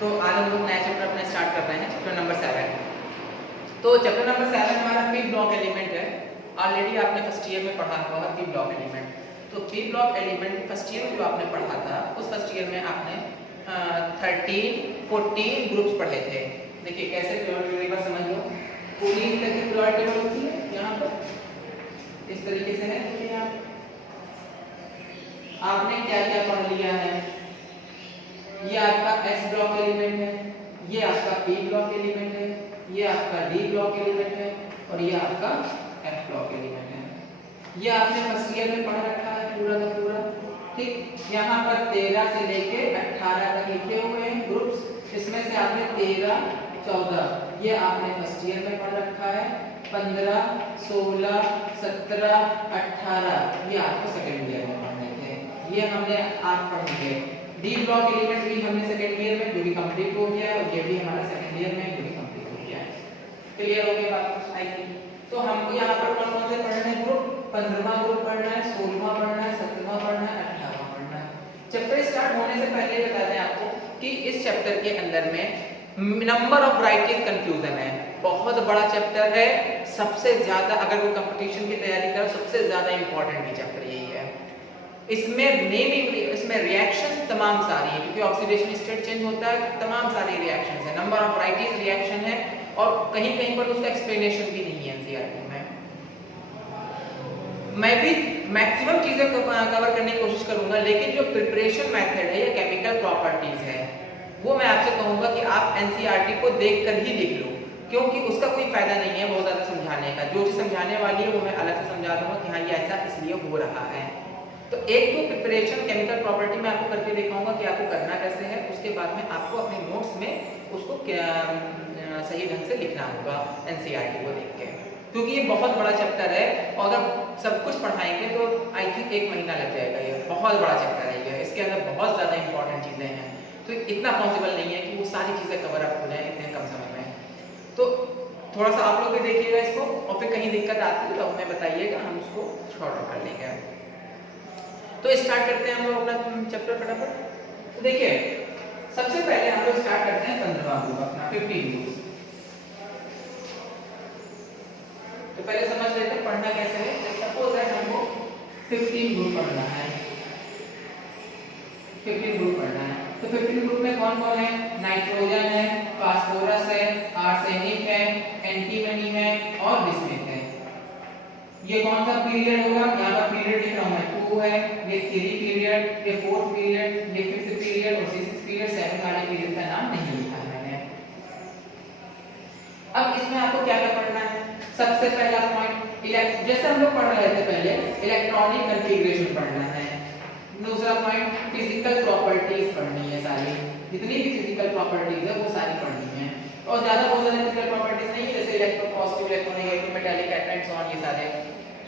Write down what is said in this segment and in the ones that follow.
तो आज हम लोग नया चैप्टर अपना स्टार्ट कर रहे हैं, चैप्टर नंबर 7। तो चैप्टर नंबर 7 हमारा पी ब्लॉक एलिमेंट है। ऑलरेडी आपने फर्स्ट ईयर में पढ़ा हुआ है पी ब्लॉक एलिमेंट। तो P block element first year में जो आपने पढ़ा था, उस फर्स्ट ईयर में आपने 14 ग्रुप्स पढ़े थे। देखिए कैसे पीरियोडिक टेबल समझ लो, पूरी तरह की पीरियोडिक टेबल होती है यहाँ पर इस तरीके से है। देखिए आपने क्या क्या पढ़ लिया है। ये आपका एस ब्लॉक एलिमेंट है, ये आपका पी ब्लॉक एलिमेंट है, ये आपका डी ब्लॉक एलिमेंट है और ये आपका एफ ब्लॉक एलिमेंट है। ये आपने फर्स्ट ईयर में पढ़ रखा है पूरा का पूरा, ठीक। यहाँ पर 13 से लेके 18 तक लिखे हुए हैं ग्रुप्स। इसमें से आपने 13, 14 ये आपने फर्स्ट ईयर में पढ़ रखा है। 15, 16, 17, 18 ये आपको सेकेंड ईयर में पढ़ने थे। ये हमने आप पढ़ लिए। डी ब्लॉक एलिमेंट भी हमने सेकेंड ईयर में जो भी कंप्लीट हो गया और ये भी हमारा सेकेंड ईयर में जो भी कंप्लीट हो गया है। क्लियर हो गई बात आई थी। तो हमको यहाँ पर कौन कौन से पढ़ने हैं ग्रुप? 15वां ग्रुप पढ़ना है, 16वां पढ़ना है, 17वां पढ़ना है, 18वां पढ़ना है। चैप्टर स्टार्ट होने से पहले बता दें आपको कि इस चैप्टर के अंदर में नंबर ऑफ वैरायटीज कंफ्यूजन है। बहुत बड़ा चैप्टर है, सबसे ज्यादा अगर वो कंपटीशन की तैयारी करो सबसे ज्यादा इंपॉर्टेंट भी चैप्टर यही है। इसमें नेमिंग, इसमें रिएक्शंस तमाम सारी है, क्योंकि ऑक्सीडेशन स्टेट चेंज होता है तो तमाम सारी रिएक्शंस है, नंबर ऑफ वैरायटीज रिएक्शन है और कहीं कहीं पर उसका एक्सप्लेनेशन भी नहीं है एनसीईआरटी में। मैं भी मैक्सिमम चीजें कवर करने की कोशिश करूंगा, लेकिन जो प्रिपरेशन मेथड है या केमिकल प्रॉपर्टीज है वो मैं आपसे कहूंगा कि आप एनसीईआरटी को देखकर ही लिख लो, क्योंकि उसका कोई फायदा नहीं है बहुत ज्यादा समझाने का। जो चीज समझाने वाली है वो मैं अलग से समझा दूंगा कि हाँ ये ऐसा इसलिए हो रहा है। तो एक तो प्रिपरेशन केमिकल प्रॉपर्टी में आपको करके दिखाऊंगा कि आपको करना कैसे है, उसके बाद में आपको अपने नोट्स में उसको सही ढंग से लिखना होगा एनसीईआरटी को देख के, क्योंकि ये बहुत बड़ा चैप्टर है और अगर सब कुछ पढ़ाएंगे तो आई थिंक 1 महीना लग जाएगा। ये बहुत बड़ा चैप्टर है, ये इसके अंदर बहुत ज्यादा इंपॉर्टेंट चीजें हैं, तो इतना पॉसिबल नहीं है कि वो सारी चीजें कवर अप हो जाए इतने कम समय में। तो थोड़ा सा आप लोग भी देखिएगा इसको और फिर कहीं दिक्कत आती है तो हमें बताइएगा, हम उसको शॉर्ट आउट कर लेंगे। तो स्टार्ट करते हैं हम लोग अपना चैप्टर फटाफट। तो देखिए सबसे पहले हम लोग स्टार्ट करते हैं 15वां ग्रुप अपना 15 ग्रुप। तो पहले समझ लेते हैं पढ़ना कैसे है। सपोज है हमको 15 ग्रुप पढ़ना है, 15 ग्रुप पढ़ना है। तो 15 ग्रुप में कौन कौन है? नाइट्रोजन है, फास्फोरस है, आर्सेनिक है, एंटीमनी है और बिस्मुथ है। ये कौन सा पीरियड होगा? यहाँ पर पीरियड लिखा हुआ है 2 है, ये 3 पीरियड, ये 4th पीरियड, ये 5th पीरियड और 6th पीरियड। 7 वाले पीरियड का नाम नहीं लिखा है मैंने। अब इसमें आपको क्या क्या पढ़ना है? सबसे पहला पॉइंट जैसे हम लोग पढ़ रहे थे पहले इलेक्ट्रॉनिक कॉन्फ़िगरेशन पढ़ना है। दूसरा पॉइंट फिजिकल प्रॉपर्टीज पढ़नी है, सारी जितनी भी फिजिकल प्रॉपर्टीज है वो सारी पढ़नी है। और ज्यादा बहुत सारी फिजिकल प्रॉपर्टीज नहीं, जैसे इलेक्ट्रोपॉजिटिव, इलेक्ट्रोनेगेटिव, मेटालिक एटम्स और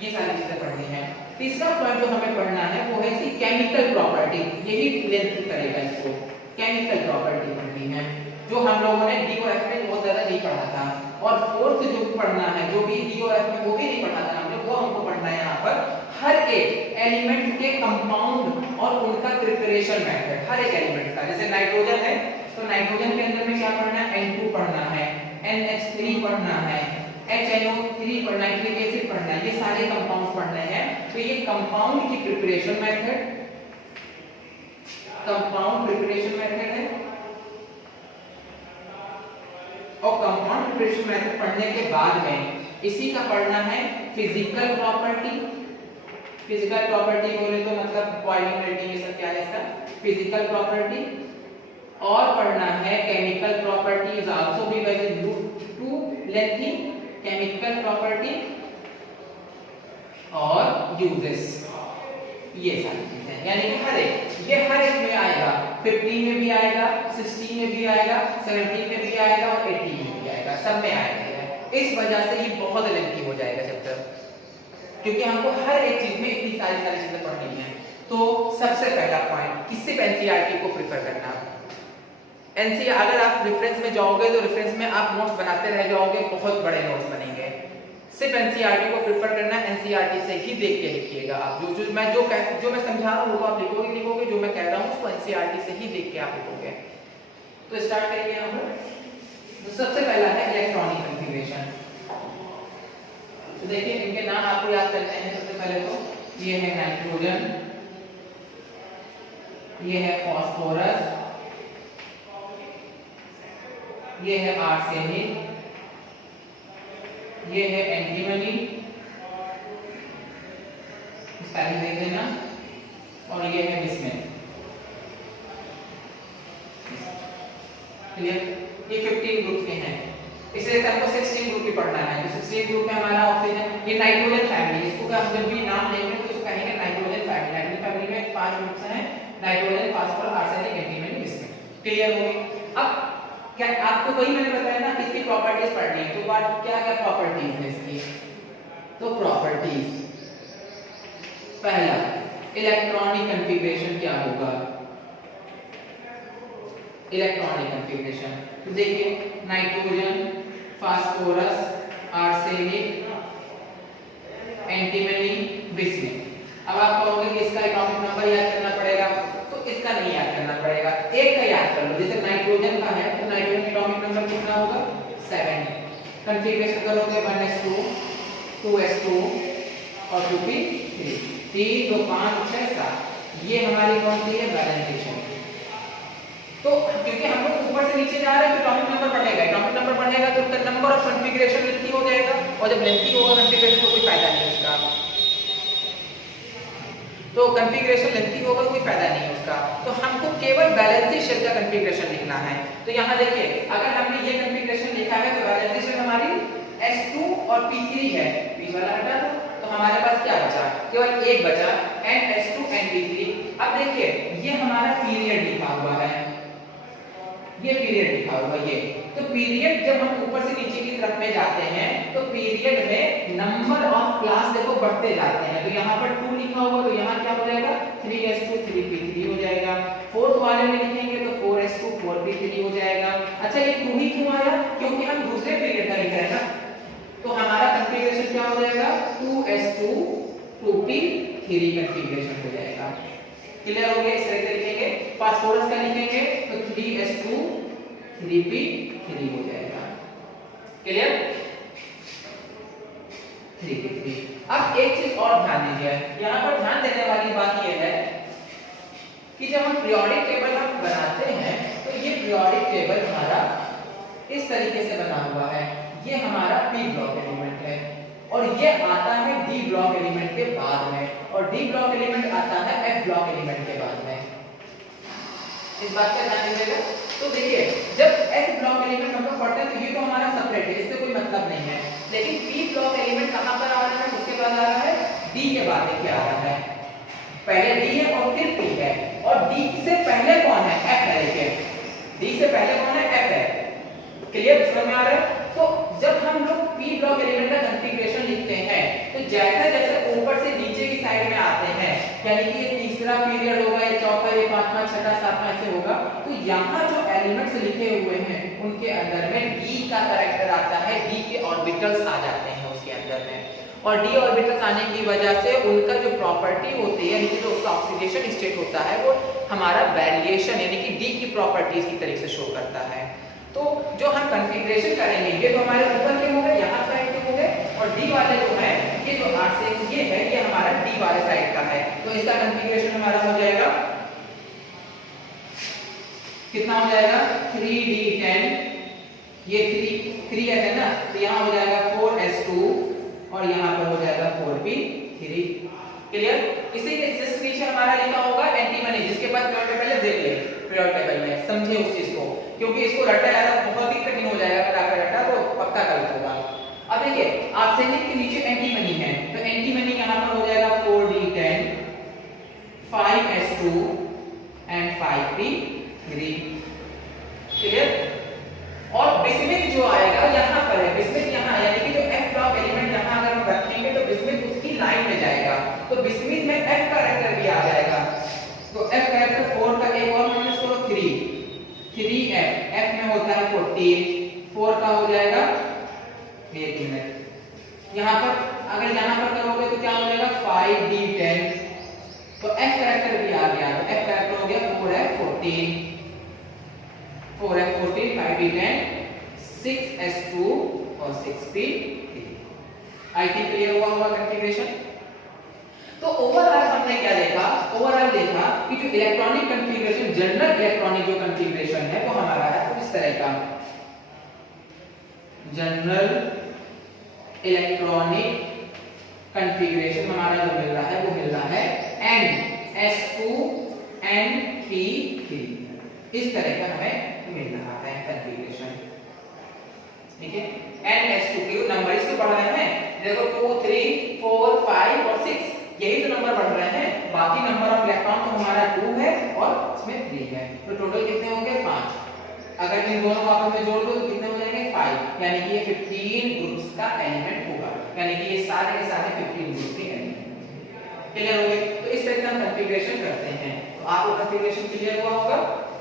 ये सारी चीजें पढ़नी है। तीसरा पॉइंट जो हमें पढ़ना है वो है इसकी केमिकल प्रॉपर्टी, यही लेंथ करेगा इसको। केमिकल प्रॉपर्टी पढ़नी है जो हम लोगों ने डी और एफ में बहुत ज्यादा नहीं पढ़ा था। और फोर्थ जो पढ़ना है जो भी डी और एफ में वो भी नहीं पढ़ा था हमने, वो हमको पढ़ना है यहाँ पर हर एक एलिमेंट के कंपाउंड और उनका प्रिपरेशन मेथड, हर एक एलिमेंट का। जैसे नाइट्रोजन है तो नाइट्रोजन के अंदर में क्या पढ़ना है? N2 पढ़ना है, NH3 पढ़ना है, HNO3 पढ़ना है, नाइट्रिक एसिड पढ़ना है, ये सारे कंपाउंड्स पढ़ने हैं। तो ये कंपाउंड की preparation method, compound preparation method है। और कंपाउंड प्रिपरेशन मेथड पढ़ने के बाद में इसी का पढ़ना है फिजिकल प्रॉपर्टी। फिजिकल प्रॉपर्टी बोले तो मतलब बॉइलिंग, मेल्टिंग, ये सब क्या है इसका? Physical property. और पढ़ना है केमिकल प्रॉपर्टीज आल्सो भी very too lengthy, chemical property और यूजेस, ये सारी चीजें। यानी कि हर एक में आएगा, 15 में भी आएगा, 16 में भी आएगा, 17 में भी आएगा और 18 में भी आएगा, सब में आएगा। इस वजह से ये बहुत लेंथी हो जाएगा चैप्टर, क्योंकि हमको हर एक चीज में इतनी सारी चीजें पढ़नी है। तो सबसे पहला पॉइंट, किससे एनसीईआरटी को प्रेफर करना। एनसीईआरटी अगर आप रेफरेंस में जाओगे तो रेफरेंस में आप नोट्स बनाते रह जाओगे, बहुत बड़े नोट्स बनेंगे। सिर्फ एनसीईआरटी को प्रेफर करना, एनसीईआरटी से ही देख के लिखिएगा आप। जो मैं समझा रहा हूँ वो आप लिखोगे, जो मैं कह रहा हूँ उसको एनसीईआरटी से ही देख के आप लिखोगे। तो स्टार्ट करेंगे हम लोग। तो सबसे पहला है इलेक्ट्रॉनिक कॉन्फ़िगरेशन। तो देखिए इनके नाम आपको याद करने हैं। सबसे पहले तो ये है नाइट्रोजन, ये है फास्फोरस, ये है आर्सेनिक, ये है एंटीमनी, स्पेलिंग देख लेना, और ये है बिस्मथ। क्लियर? ये 15 ग्रुप के हैं, इसलिए हमको 16 ग्रुप भी पढ़ना है। तो 16 ग्रुप में हमारा ऑक्सीजन, ये नाइट्रोजन फैमिली, इसको हम जब भी नाम लेंगे तो इसको कहेंगे नाइट्रोजन फैमिली। नाइट्रोजन फैमिली में 5 ग्रुप्स हैं, nitrogen, phosphorus, arsenic, antimony, bismuth. Clear हो गई? अब क्या आपको वही मैंने बताया ना, इसकी प्रॉपर्टीज पढ़नी है। तो क्या क्या प्रॉपर्टीज है इसकी? तो प्रॉपर्टीज, पहला इलेक्ट्रॉनिक कॉन्फ़िगरेशन क्या होगा? इलेक्ट्रॉनिक कॉन्फ़िगरेशन तो देखिए nitrogen, phosphorus, arsenic, antimony, bismuth. अब आप कहोगे कि इसका एटॉमिक नंबर याद करना पड़ेगा, तो इसका नहीं याद करना पड़ेगा, एक का याद कर लो। जैसे नाइट्रोजन का है तो नाइट्रोजन का एटॉमिक नंबर कितना होगा? 7। कॉन्फ़िगरेशन करोगे 1s2, 2s2 और 2p3, 3 2 5 6 7। ये हमारी कौन सी है? बैलेंसेशन। तो क्योंकि हम लोग ऊपर से नीचे जा रहे हैं तो एटॉमिक नंबर बढ़ेगा, एटॉमिक नंबर बढ़ेगा तो उसका नंबर ऑफ कॉन्फ़िगरेशन लेंथी हो जाएगा, और जब लेंथी होगा कॉन्फ़िगरेशन तो कोई फायदा नहीं उसका। तो कॉन्फ़िगरेशन लेंथी होगा कोई फायदा नहीं है उसका। तो हमको केवल बैलेंसेशन का कॉन्फ़िगरेशन लिखना है। तो यहाँ देखिए अगर हमने ये कॉन्फ़िगरेशन लिखा है तो बैलेंसेशन हमारी S2 और P3 है, P वाला हटा दो, तो हमारे पास क्या बचा? केवल एक बचा, NS2 NP3। अब देखिए ये हमारा पीरियड लिखा हुआ है, ये पीरियड लिखा हुआ ये। तो पीरियड जब हम ऊपर से नीचे की तरफ में जाते हैं तो पीरियड में नंबर ऑफ क्लास देखो बढ़ते जाते हैं। तो यहाँ पर 2 लिखा हुआ तो यहाँ क्या हो जाएगा? 3s2 3p3 हो जाएगा। फोर्थ वाले में लिखेंगे तो 4s2 4p3 हो जाएगा। अच्छा ये 2 ही क्यों आया? क्योंकि हम दूसरे पीरियड का लिख रहे हैं ना। तो हमारा कॉन्फ़िगरेशन क्या हो जाएगा? 2s2 2p3 कॉन्फ़िगरेशन हो जाएगा। क्लियर हो गया? इस तरह से लिखेंगे। फास्फोरस का लिखेंगे तो 3s2 3p3 हो जाएगा। क्लियर? 3p3। अब एक चीज और ध्यान दीजिए, यहाँ पर ध्यान देने वाली बात यह है कि जब हम पीरियोडिक टेबल हम बनाते हैं तो ये पीरियोडिक टेबल हमारा इस तरीके से बना हुआ है। ये हमारा p ब्लॉक एलिमेंट है और ये आता है d ब्लॉक एलिमेंट के बाद में, और d ब्लॉक एलिमेंट आता है f ब्लॉक एलिमेंट के बाद में। इस बात का ध्यान दीजिएगा। तो देखिए जब f ब्लॉक एलिमेंट हम लोग पढ़ते हैं तो ये तो हमारा सेपरेट है, इससे कोई मतलब नहीं है। लेकिन p ब्लॉक एलिमेंट कहां पर आ रहा है? उसके बाद आ रहा है d के बाद क्या आ रहा है? पहले d है और फिर p है, और d से पहले कौन है? f है। देखिए d से पहले कौन है? f है। क्लियर? समझ में आ रहा है? तो जब हम लोग p ब्लॉक एलिमेंट का कॉन्फ़िगरेशन लिखते हैं तो जैसे जैसे ऊपर से नीचे की साइड में आते हैं, यानी कि ये तीसरा पीरियड होगा, ये चौथा, ये पांचवा, छठा, सातवां ऐसे होगा, तो यहाँ जो एलिमेंट्स लिखे हुए हैं उनके अंदर में d का कैरेक्टर आता है, d के ऑर्बिटल्स आ जाते हैं उसके अंदर में, और d ऑर्बिटल्स आने की वजह से उनका जो प्रॉपर्टी होती है, यानी जो उसका ऑक्सीडेशन स्टेट होता है, वो हमारा वेरिएशन यानी कि d की प्रॉपर्टीज की तरह से शो करता है। तो जो हम कॉन्फ़िगरेशन करेंगे ये तो हमारे ऊपर के हो गए, यहाँ साइड के हो गए, और डी वाले जो है ये जो 8 से ये है ये हमारा डी वाले साइड का है। तो इसका कॉन्फ़िगरेशन हमारा हो जाएगा कितना हो जाएगा? 3d10, ये 3 है ना, तो यहाँ हो जाएगा 4s2 और यहाँ पर हो जाएगा 4p3। क्लियर? इसी के जस्ट नीचे हमारा लिखा होगा एंटीमनी, जिसके बाद पीरियड टेबल देख ले, पीरियड टेबल में समझे उस चीज को, क्योंकि इसको रटा यार बहुत ही कठिन हो जाएगा, अगर आपका रटा तो पक्का गलत होगा। अब देखिए आर्सेनिक के नीचे एंटीमनी है, तो एंटीमनी यहाँ पर हो जाएगा 4d10 5s2 and 5p3। Clear? और बिस्मथ जो आएगा यहाँ पर है, बिस्मथ यहाँ, यानी कि जो f ब्लॉक एलिमेंट यहाँ अगर हम रखेंगे तो बिस्मथ उसकी लाइन में जाएगा, तो बिस्मथ में f कैरेक्टर भी आ जाएगा। तो f कैरेक्टर 4 का एक और माइनस करो 3f, f में होता है 14, 4 का हो जाएगा 1 मिनट। यहाँ पर अगर यहाँ पर करोगे तो क्या हो जाएगा 5d10, तो f कैरेक्टर भी आ गया, तो f कैरेक्टर हो गया 4f 14। 4f14 5d10 6s2 और 6p3। आई थिंक क्लियर हुआ होगा कॉन्फ़िगरेशन। तो ओवरऑल हमने क्या देखा, ओवरऑल देखा कि जो इलेक्ट्रॉनिक कॉन्फ़िगरेशन, जनरल इलेक्ट्रॉनिक जो कॉन्फ़िगरेशन है वो हमारा है कुछ इस तरह का। जनरल इलेक्ट्रॉनिक कॉन्फ़िगरेशन हमारा जो मिल रहा है वो मिल रहा है NS2 NP3, इस तरह का हमें मिल रहा है कॉन्फ़िगरेशन। ठीक है, NS2 के नंबर इसको पढ़ रहे हैं, देखो 2 3 4 5 और 6 यही तो नंबर बढ़ रहे हैं। बाकी नंबर ऑफ इलेक्ट्रॉन तो हमारा 2 है और इसमें 3 है, तो टोटल कितने होंगे 5। अगर इन दोनों को आपस में जोड़ दो तो कितने हो जाएंगे 5, यानी कि ये 15 ग्रुप्स का एलिमेंट होगा, यानी कि ये सारे के सारे 15 ग्रुप के एलिमेंट। क्लियर हो गए? तो इस तरह का कॉन्फ़िगरेशन करते हैं। तो आपको कॉन्फ़िगरेशन क्लियर हुआ होगा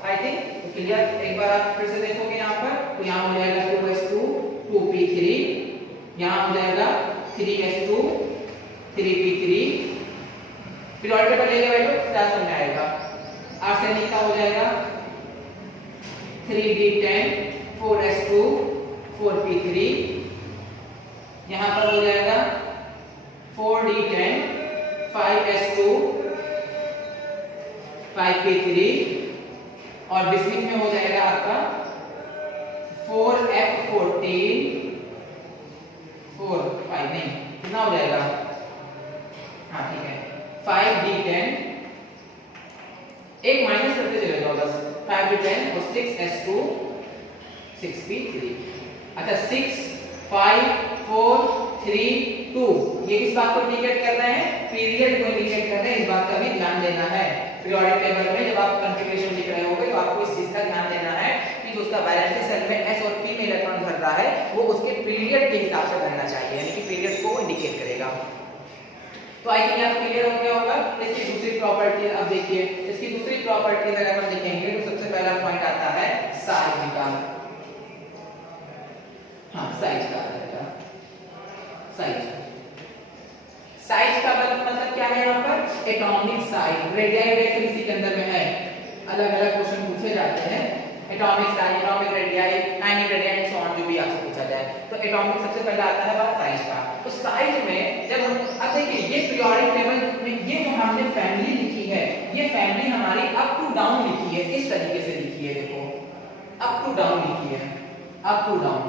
आई थिंक। क्लियर, एक बार आप फिर से देखोगे यहाँ पर, तो यहाँ हो जाएगा 2s2 2p3, यहाँ हो जाएगा 3s2 3p3। पीरियोडिक टेबल लेके बैठो, क्या समझ आएगा। आर्सेनिक का हो जाएगा 3d10 4s2 4p3, यहाँ पर हो जाएगा 4d10 5s2 5p3, और बिस्मिथ में हो जाएगा आपका 4f14 4 5 नहीं कितना हो जाएगा, हाँ ठीक है 5d10, एक माइनस करते चले जाओ बस, 5d10 और 6s2 6p3। अच्छा 6 5 4 3 2 ये किस बात को इंडिकेट कर रहे हैं, पीरियड को इंडिकेट कर रहे हैं। इस बात का भी ध्यान देना है। पीरियोडिक टेबल में जब आप कॉन्फ़िगरेशन लिख रहे होगे तो आपको इस चीज का ध्यान देना है कि जो उसका वैलेंसी सेल में s और p में इलेक्ट्रॉन भर रहा है वो उसके पीरियड के हिसाब से भरना चाहिए, यानी कि पीरियड को इंडिकेट करेगा। तो आई थिंक आप क्लियर हो गया होगा। इसकी दूसरी प्रॉपर्टी अब देखिए, इसकी दूसरी प्रॉपर्टी अगर हम देखेंगे तो सबसे पहला पॉइंट आता है साइज का। हाँ साइज का रहेगा, साइज साइज का मतलब क्या है यहाँ पर, एटॉमिक साइज। रेडियाई वैसे इसी के अंदर में है, अलग अलग क्वेश्चन पूछे जाते हैं। Atomic size, atomic radii, ionic radii so on, जो भी आपसे पूछा जाए। तो एटॉमिक सबसे पहले आता है बात साइज का। तो साइज में जब हम अब देखिए ये पीरियोडिक टेबल में ये जो हमने फैमिली लिखी है, ये फैमिली हमारी अप टू डाउन लिखी है, इस तरीके से लिखी है। देखो अप टू डाउन लिखी है, अप टू डाउन।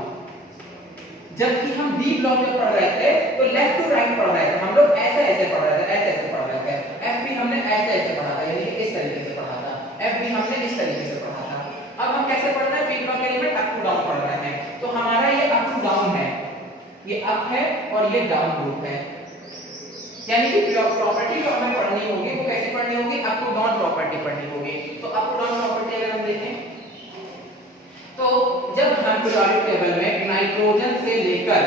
जबकि हम डी ब्लॉक में पढ़ रहे थे तो लेफ्ट टू राइट पढ़ रहे थे, हम लोग ऐसे ऐसे पढ़ रहे थे, ऐसे ऐसे पढ़ रहे थे। एफ भी हमने ऐसे ऐसे पढ़ा था, यानी कि इस तरीके से पढ़ा था। एफ भी हमने इस तरीके से पढ़ा था। अब हम कैसे पढ़ रहे हैं, B block element up to down पढ़ रहे हैं। तो हमारा ये अप टू डाउन है, ये अप है और ये डाउन ग्रुप है। यानी कि प्रॉपर्टी जो हमें पढ़नी होगी वो कैसे पढ़नी होगी, अप टू डाउन प्रॉपर्टी पढ़नी होगी। तो अप टू डाउन प्रॉपर्टी अगर हम देखें तो जब हम पीरियोडिक टेबल में नाइट्रोजन से लेकर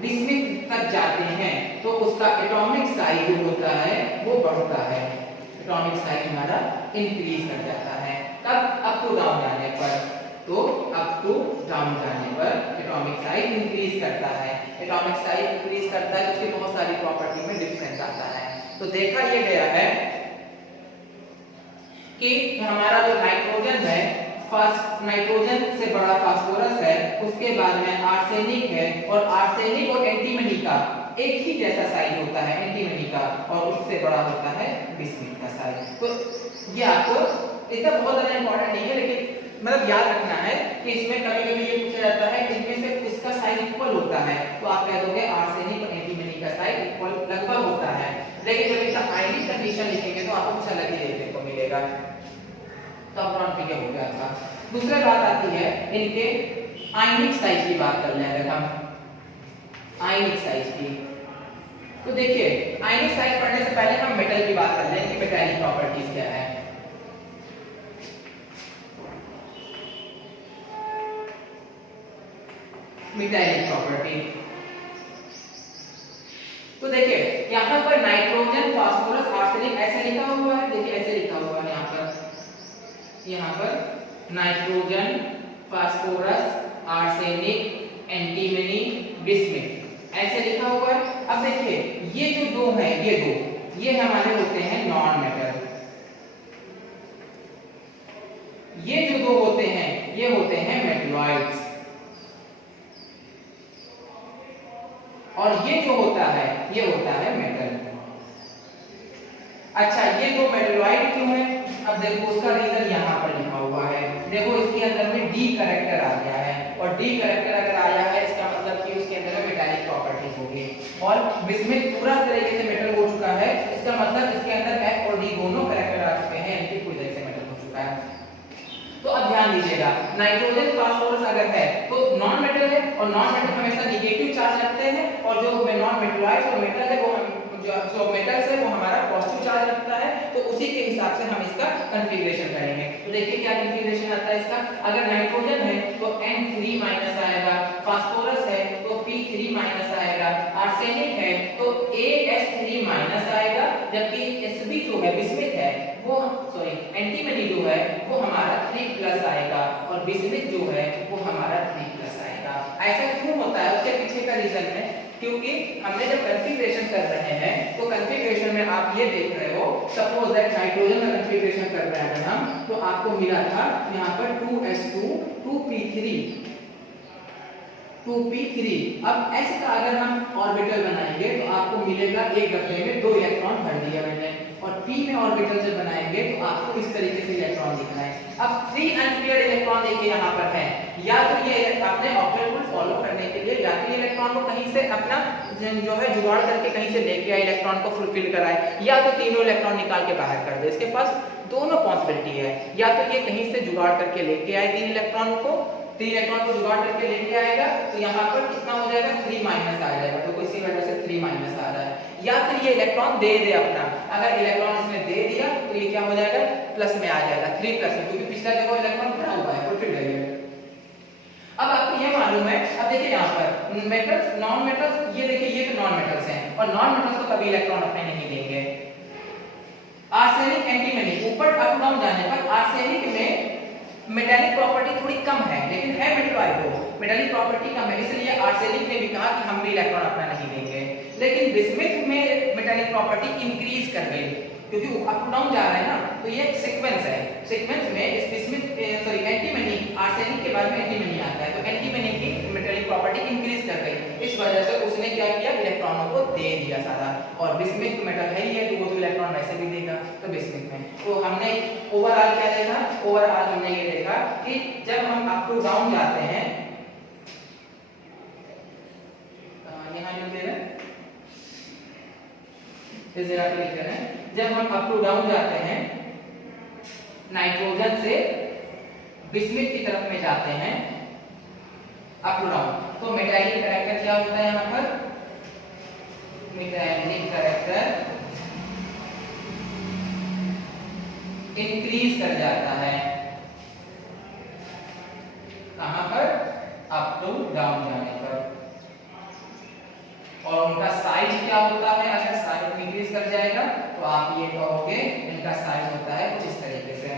बिस्मिथ तक जाते हैं तो उसका एटॉमिक साइज जो होता है वो बढ़ता है, एटॉमिक साइज हमारा इंक्रीज कर जाता है। तब अप टू डाउन जाने पर, तो अप टू डाउन जाने पर एटॉमिक साइज इंक्रीज करता है। एटॉमिक साइज इंक्रीज करता है तो उसकी बहुत सारी प्रॉपर्टी में डिफरेंस आता है। तो देखा ये गया है कि हमारा जो नाइट्रोजन है, फर्स्ट नाइट्रोजन से बड़ा फास्फोरस है, उसके बाद में आर्सेनिक है, और आर्सेनिक और एंटीमनी का एक ही जैसा साइज होता है, एंटीमनी का, और उससे बड़ा होता है बिस्मिथ का साइज। तो ये आपको इतना बहुत ज्यादा इंपॉर्टेंट नहीं है, लेकिन मतलब याद रखना है कि इसमें कभी-कभी ये पूछा जाता है कि इनमें से किसका साइज इक्वल होता है, तो आप कह दोगे आर्सेनिक और एंटीमनी का साइज इक्वल लगभग होता है। लेकिन जब इसका आयनिक कंडीशन लिखेंगे तो आपको कुछ अलग ही देखने को मिलेगा। तो अब नॉन ठीक हो गया था। दूसरी बात आती है इनके आयनिक साइज की बात कर लें अगर हम, आयनिक साइज की। तो देखिए आयनिक साइज पढ़ने से पहले हम मेटल की बात कर लें कि मेटालिक प्रॉपर्टीज क्या है। मेटालिक प्रॉपर्टी, तो देखिए यहाँ पर नाइट्रोजन, फास्फोरस, आर्सेनिक ऐसे लिखा हुआ है। देखिए ऐसे लिखा हुआ है यहाँ पर nitrogen, phosphorus, arsenic, antimony, bismuth ऐसे लिखा हुआ है। अब देखिए ये जो दो हैं, ये हमारे होते हैं नॉन मेटल। ये जो दो होते हैं ये होते हैं मेटलॉइड्स। और ये जो होता है ये होता है मेटल। अच्छा, ये दो मेटलॉइड क्यों है? अब देखो उसका रीजन यहाँ पर लिखा हुआ है। देखो इसके अंदर में डी कैरेक्टर आ गया है, और डी कैरेक्टर अगर आया है इसका मतलब कि उसके अंदर में मेटालिक प्रॉपर्टीज होगी। और बिस्मिथ पूरा तरीके से मेटल हो चुका है, इसका मतलब इसके अंदर एफ और डी दोनों कैरेक्टर आ चुके हैं, यानी कि पूरी तरह से मेटल हो चुका है। तो अब ध्यान दीजिएगा, नाइट्रोजन फास्फोरस अगर है तो नॉन मेटल है, और नॉन मेटल हमेशा नेगेटिव चार्ज रखते हैं, और जो नॉन मेटलॉइड और मेटल है वो जो मेटल्स है वो हमारा पॉजिटिव चार्ज रखता है। तो उसी के हिसाब से हम इसका कॉन्फ़िगरेशन करेंगे। तो देखिए क्या कॉन्फ़िगरेशन आता है इसका। अगर नाइट्रोजन है तो N3- आएगा, फास्फोरस है तो P3- आएगा, आर्सेनिक है तो AS3- आएगा, जबकि Sb जो है बिस्मिथ है वो एंटीमनी जो है वो हमारा 3+ आएगा, और बिस्मिथ जो है वो हमारा 3+ आएगा। ऐसा क्यों होता है उसके पीछे का रीजन है, क्योंकि हमने जब कॉन्फ़िगरेशन कर रहे हैं तो कॉन्फ़िगरेशन में आप ये देख रहे हो, सपोज दैट नाइट्रोजन का कॉन्फ़िगरेशन कर रहे हैं हम, तो आपको मिला था यहाँ पर 2s2 2p3 2p3। अब ऐसे का अगर हम ऑर्बिटल बनाएंगे तो आपको मिलेगा एक डब्बे में 2 इलेक्ट्रॉन भर दिया मैंने, और p में ऑर्बिटल जब बनाएंगे तो आपको इस तरीके से इलेक्ट्रॉन दिखना है। अब 3 अनपेयर्ड इलेक्ट्रॉन देखिए यहाँ पर है, या तो ये अपने ऑक्टेट रूल फॉलो करने के लिए या तो ये इलेक्ट्रॉन को कहीं से अपना जो है जुगाड़ करके कहीं से लेके आए, इलेक्ट्रॉन को फुलफिल कराए, या तो तीनों इलेक्ट्रॉन निकाल के बाहर कर दे। इसके पास दोनों पॉसिबिलिटी है, या तो ये कहीं से जुगाड़ करके लेके आए 3 इलेक्ट्रॉन को जुगाड़ करके लेके आएगा, तो यहाँ पर कितना हो जाएगा 3- आ जाएगा, तो इसी वजह से 3- आ रहा है। या फिर ये इलेक्ट्रॉन दे दे अपना, अगर इलेक्ट्रॉन इसने दे दिया तो ये क्या हो जाएगा प्लस में आ जाएगा, 3+ में, क्योंकि पिछला देखो इलेक्ट्रॉन भरा हुआ है फुलफिल है। अब आपको ये मालूम है, अब देखिए यहाँ पर मेटल्स नॉन मेटल्स, ये देखिए ये तो नॉन मेटल्स हैं, और नॉन मेटल्स को कभी इलेक्ट्रॉन अपने नहीं देंगे। आर्सेनिक एंटीमनी, ऊपर अप डाउन जाने पर आर्सेनिक में मेटालिक प्रॉपर्टी थोड़ी कम है, लेकिन है मेटलॉइड हो, मेटालिक प्रॉपर्टी कम है, इसलिए आर्सेनिक ने भी कहा कि हम भी इलेक्ट्रॉन अपना नहीं देंगे। लेकिन बिस्मिथ में मेटालिक प्रॉपर्टी इंक्रीज कर गई, क्योंकि अप डाउन जा रहा है ना, तो ये सीक्वेंस है। सीक्वेंस में इस बिस्मिथ एंटीमनी, आर्सेनिक के बाद में एंटीमनी आता है, तो एंटीमनी की मेटालिक प्रॉपर्टी इंक्रीज कर गई, इस वजह से उसने क्या किया इलेक्ट्रॉनों को दे दिया सारा। और बिस्मिथ तो मेटल है ही है, तो वो तो इलेक्ट्रॉन वैसे भी देगा, तो बिस्मिथ में तो हमने ओवरऑल क्या देखा, ओवरऑल हमने ये देखा कि जब हम अप टू डाउन जाते हैं, यहाँ लिख दे रहे हैं, इस जगह पे लिख रहे हैं, जब हम अप टू डाउन जाते हैं नाइट्रोजन से बिस्मिथ की तरफ में जाते हैं अप टू डाउन, तो मेटालिक कैरेक्टर क्या होता है यहाँ पर, मेटालिक कैरेक्टर इंक्रीज कर जाता है। कहां पर, अप टू डाउन जाने पर। और उनका साइज क्या होता है, अगर साइज इंक्रीज कर जाएगा तो आप ये कहोगे इनका साइज होता है कुछ इस तरीके से।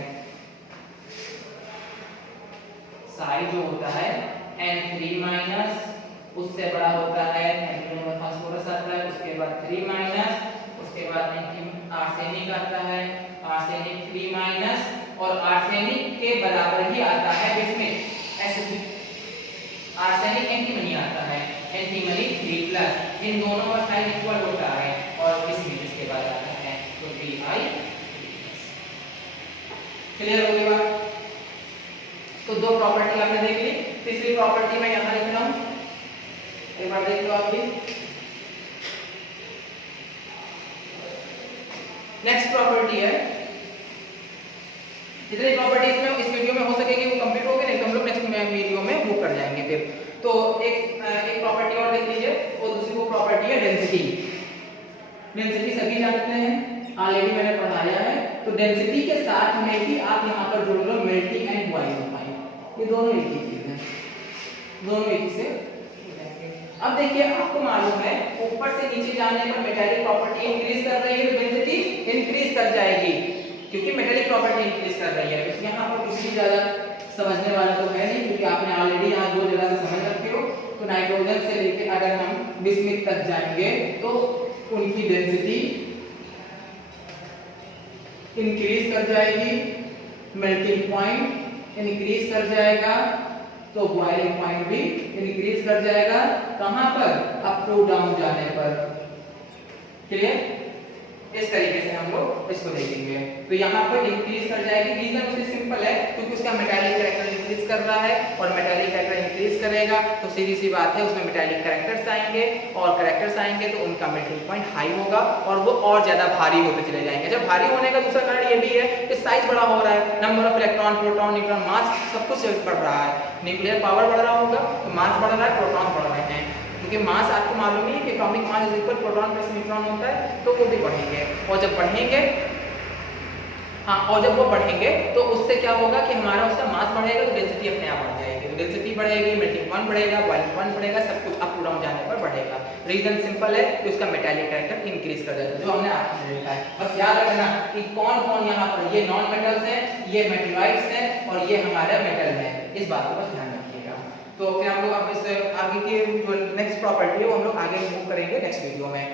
साइज जो होता है N3-, उससे बड़ा होता है नाइट्रोजन में फास्फोरस आता है, उसके बाद 3-, उसके बाद आर्सेनिक आता है, आर्सेनिक 3-, और आर्सेनिक के बराबर ही आता है बिस्मिथ, आर्सेनिक एंटीमनी आता है, एंटीमनी 3+, इन दोनों का साइज इक्वल होता है, और बिस्मिथ इसके बाद आता है, तो Bi। क्लियर हो गया बात? तो दो प्रॉपर्टी आपने देख ली, तीसरी प्रॉपर्टी मैं यहां लिख रहा हूं, एक बार देख लो आप भी। नेक्स्ट प्रॉपर्टी है, जितनी प्रॉपर्टीज में इस वीडियो में हो सकेगी वो कंप्लीट हो गई, नहीं तो हम लोग नेक्स्ट वीडियो में वो कर जाएंगे फिर। तो एक प्रॉपर्टी और देख लीजिए, और दूसरी वो प्रॉपर्टी है डेंसिटी। डेंसिटी सभी जानते हैं, ऑलरेडी मैंने पढ़ाया है, तो डेंसिटी के साथ में ही आप यहाँ पर जोड़ low melting and boiling point, ये दोनों एक ही चीज है, दोनों एक से। अब देखिए आपको मालूम है ऊपर से नीचे जाने पर मेटालिक प्रॉपर्टी इंक्रीज कर रही है, तो डेंसिटी इंक्रीज कर जाएगी, क्योंकि मेटालिक प्रॉपर्टी इंक्रीज कर रही है। तो यहाँ पर कुछ भी ज्यादा समझने वाला तो है नहीं, क्योंकि आपने ऑलरेडी यहाँ दो जगह से समझ रखे हो। तो नाइट्रोजन से लेके अगर हम बिस्मिथ तक जाएंगे तो उनकी डेंसिटी इंक्रीज कर जाएगी, मेल्टिंग पॉइंट इंक्रीज कर जाएगा, तो बॉइलिंग पॉइंट भी इंक्रीज कर जाएगा। कहां पर? अप टू डाउन जाने पर। क्लियर? इस तरीके से हम लोग इसको देखेंगे। तो यहाँ पर इंक्रीज कर जाएगी, रीजन उससे सिंपल है क्योंकि उसका मेटालिक कैरेक्टर इंक्रीज कर रहा है और मेटालिक कैरेक्टर इंक्रीज करेगा तो सीधी सी बात है उसमें मेटालिक कैरेक्टर्स आएंगे और कैरेक्टर्स आएंगे तो उनका मेल्टिंग पॉइंट हाई होगा और वो और ज्यादा भारी होते चले जाएंगे। जब भारी होने का दूसरा कारण ये भी है कि साइज बड़ा हो रहा है, number of electron, proton, neutron, mass सब कुछ बढ़ रहा है। न्यूक्लियर पावर बढ़ रहा होगा तो मास बढ़ रहा है, प्रोटॉन बढ़ रहे हैं, क्योंकि मास आपको मालूम ही है कि atomic mass is equal proton plus neutron होता है, तो वो भी बढ़ेंगे। और जब बढ़ेंगे, हाँ, और जब वो बढ़ेंगे तो उससे क्या होगा कि हमारा उसका मास बढ़ेगा तो डेंसिटी अपने आप बढ़ जाएगी। तो डेंसिटी बढ़ेगी, मेल्टिंग पॉइंट बढ़ेगा, बॉइलिंग पॉइंट बढ़ेगा, सब कुछ अप टू डाउन जाने पर बढ़ेगा। रीजन सिंपल है कि उसका मेटालिक कैरेक्टर इंक्रीज कर जाएगा, जो हमने आपने देखा है। बस याद रखना कि कौन कौन यहाँ पर ये नॉन मेटल्स हैं, ये मेटलॉइड्स हैं और ये हमारा मेटल है। इस बात को बस ध्यान रखिएगा। तो फिर हम लोग अब इस आगे की जो नेक्स्ट प्रॉपर्टी है वो हम लोग आगे मूव करेंगे नेक्स्ट वीडियो में।